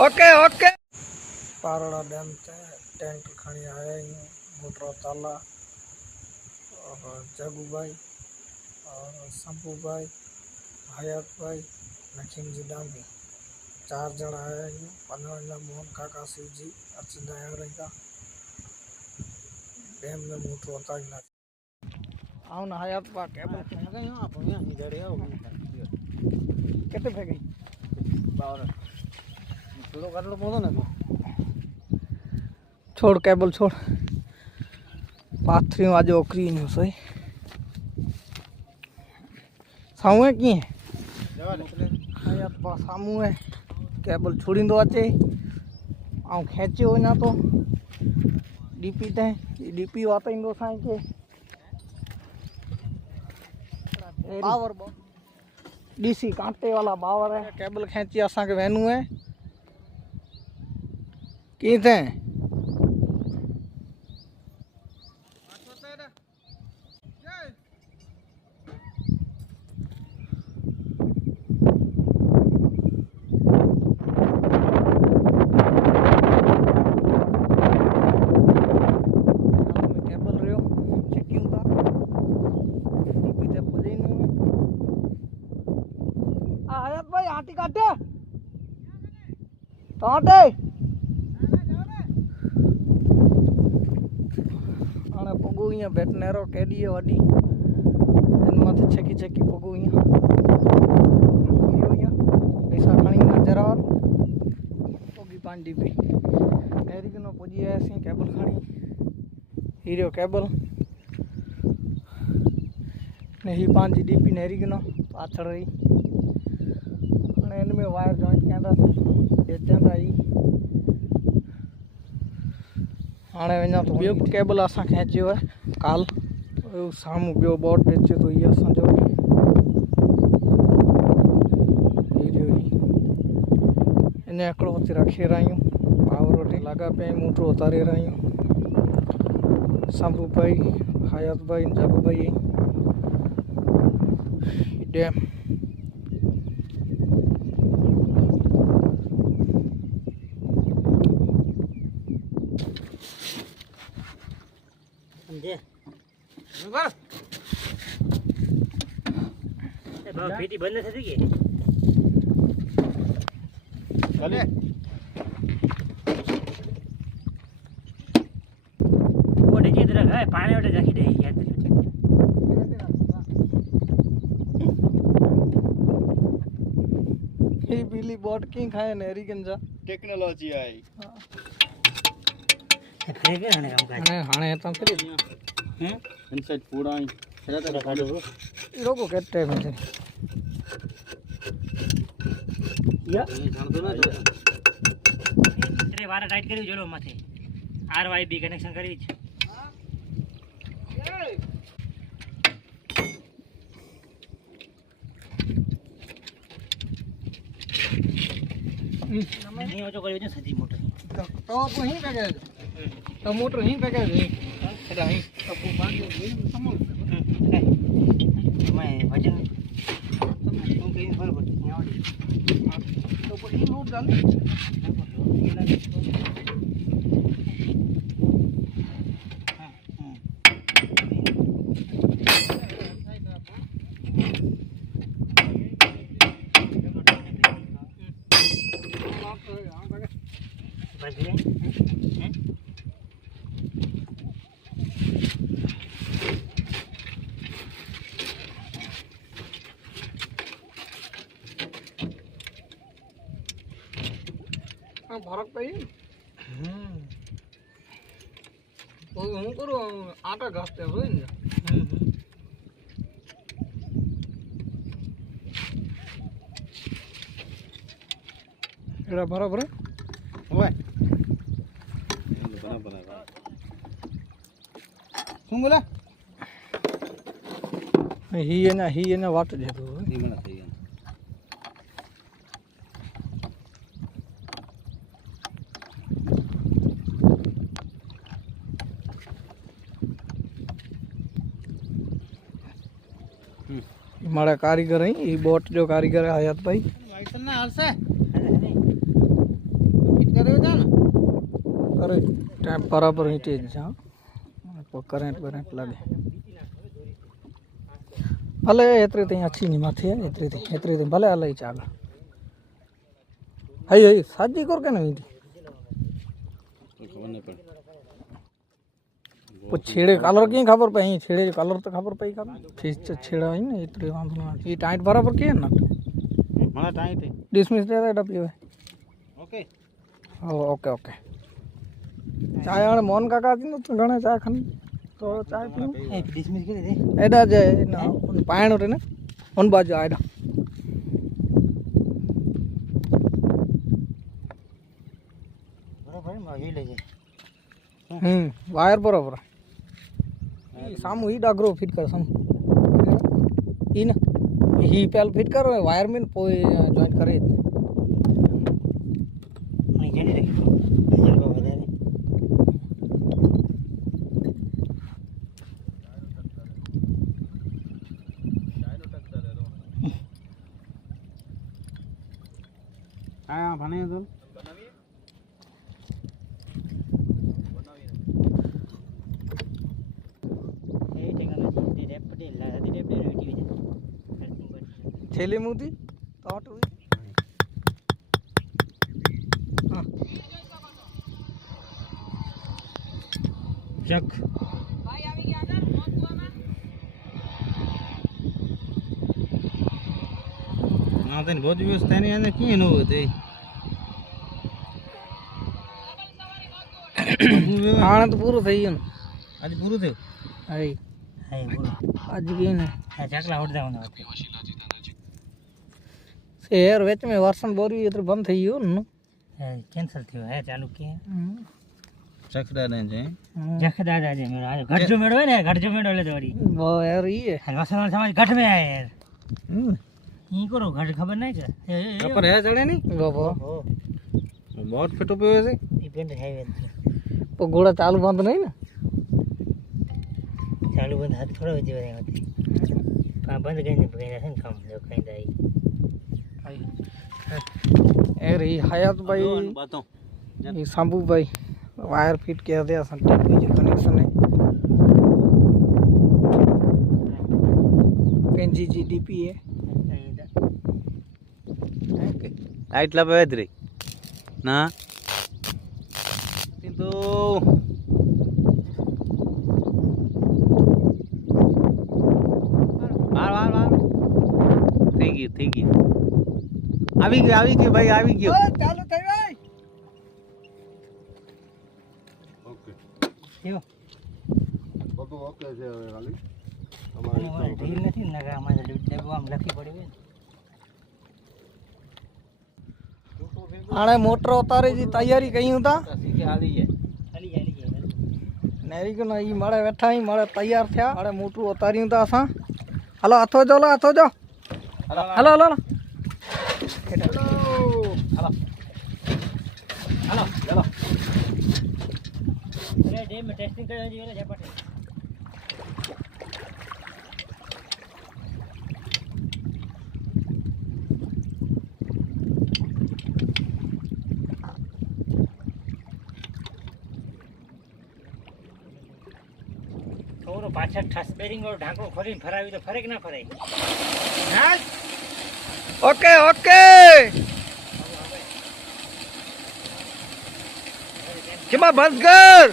okay okay पारोड़ा dam से tent खड़ी आया ही मोटर ताला और जगू भाई और संपू भाई हयात भाई नखीम जी डांगी 4 जन आया ही पनवंजा मोहन काका शिव जी अचंदा रहेगा डैम में मोटर उतारी ना आओ ना हयात पा केबल आप जड़े आओ कितने फेंके बावर थोड़ा कर लो बोलो ना छोड़ केबल छोड़ पाथरी आज ओकरी नहीं सही सामू है की हयात पा सामू है केबल छोड़ी दो अचे आऊं खेचे हो ना तो डीपी ते डीपी वाता इंदो साई के पावर डीसी कांटे वाला पावर है केबल खेची असा के वेनू है की थे आटी काटे ताटे आने पगू इया वेटनेरो केडी वडी इन माथे छकी छकी पगू इया इया पैसा खानी ना जरा पगी पांडी पे नेरी कनो पजी ऐसी केबल खानी हीरो केबल ने ही पांजी डीपी नेरी कनो पाछड़ रही इनमें वायर जॉइंट कहता था ही हाणे वञा तो ॿियो केबल असां खेचियो है काल साम्हूं ॿियो बोट अचे तो ये असांजो हीरो ही इन हिकिड़ो हुते रखे रहियूं पावर वटि लॻा पिया आहियूं मोटर उतारे रहियूं संभू भाई हयात भाई जगू भाई डैम पेटी बंद थी के चले वो देखिए इधर है पानी वाले रखी दे यार ये बिजली बोट की खाए नेरी गंजा टेक्नोलॉजी आई ठीक है काम का हाणे तो फिर हैं इनसाइड पूरा आई चला तो काटो रोको केटे में या जान दो ना तेरे वारा टाइट करी जोलो माथे आरवाईबी कनेक्शन करी छ नहीं हो जो करी सजी मोटर तो ही पे गए तो मोटर ही पे गए एडा ही तो बांध दे समझ मैं वजन तुम कहीं पर तो पर ही लोड डाल फरक पड़ी तो हूँ करो आटा घासते हुए एड़ा बराबर हुआ बना हूँ बोला ही है ना वाट दे दो नहीं बना सही है मारा कारीगर है ये बोट जो कारीगर है हयात भाई लाइसेंस ना हाल से अरे टाइम बराबर हीटे हाँ करंट बरेंट लगे भले एतरी थी अच्छी नहीं माथी है एतरी थी भले हल चाल हई हई साजी कर के नहीं थी छेड़े कलर की खबर पई छेड़े कलर तो खबर पई फिश छेड़ा ही ना इतने वांधो ना ये टाइट बराबर किए ना मारा टाइट है डिसमिस दे दे डब्ल्यू ओके ओके ओके चाय हाणे मोहन काका थी तो घणे चाय खन तो चाय पीऊं डिसमिस करे दे एडा जे ना पायण रे ने उन बाजू आडा बराबर में ये ले जे वायर बराबर सामू ही डागरो फिट कर सामू ई ना ही पहल फिट कर वायर में पोए जॉइन करे नहीं जेडी देखी डीजल को बता दे हां भने तो थैली मुदी टॉट हुई चक ना तो बहुत व्यवस्था नहीं है कि न होते हाणे तो पूरो થઈ ગયો आज पूरा थे आई है बोलो आज की ने है चकला उड़ जाओ ना શહેર વેચ में वर्षन बोरी इधर बंद થઈ ગયો ને है कैंसिल थियो है चालू किए चकड़ा ने जे जख दादा जी मेरा घट जो मेड़ो है ना घट जो मेड़ो ले दौड़ी वो यार ये हलवासन समाज घट में आए यार ये करो घट खबर नहीं क्या पर है चढ़े नहीं बाबा बहुत फिट पे वैसे ये पेंट है वे तो घोड़ा चालू बंद नहीं ना चालू बंद हाथ थोड़ा हो जाए होते बंद कहीं कहीं ना काम जो कहीं दाई ए रही हयात भाई बातों ये शंभू भाई वायर फिट किया दिया सन कनेक्शन है पेंजी जीडीपी है लाइट लगा इधर ना किंतु बार बार बार ठीक है આવી ગયો ભાઈ આવી ગયો ચાલુ થઈ ભાઈ ઓકે કેવો બધું ઓકે છે હવે ખાલી અમારે ઢીલ નથી ને કે અમારે ડબ્બો આમ લખી પડી હોય हाणे मोटर उतारे जी तैयारी कयूं था સીકે આવી જાય नेरी को नहीं माड़े बैठा ही माड़े तैयार थिया माड़े मोटर उतारियूं था असां हलो हथो जो हलो हलो हलो हेलो चलो अरे डे में टेस्टिंग करने जी वाला झपट થોડું પાછળ ઠસ બેરિંગ और ઢાંકણું ખોલીને ફરાવી તો ફરે કે ના ફરાય હા ओके ओके किमा बस कर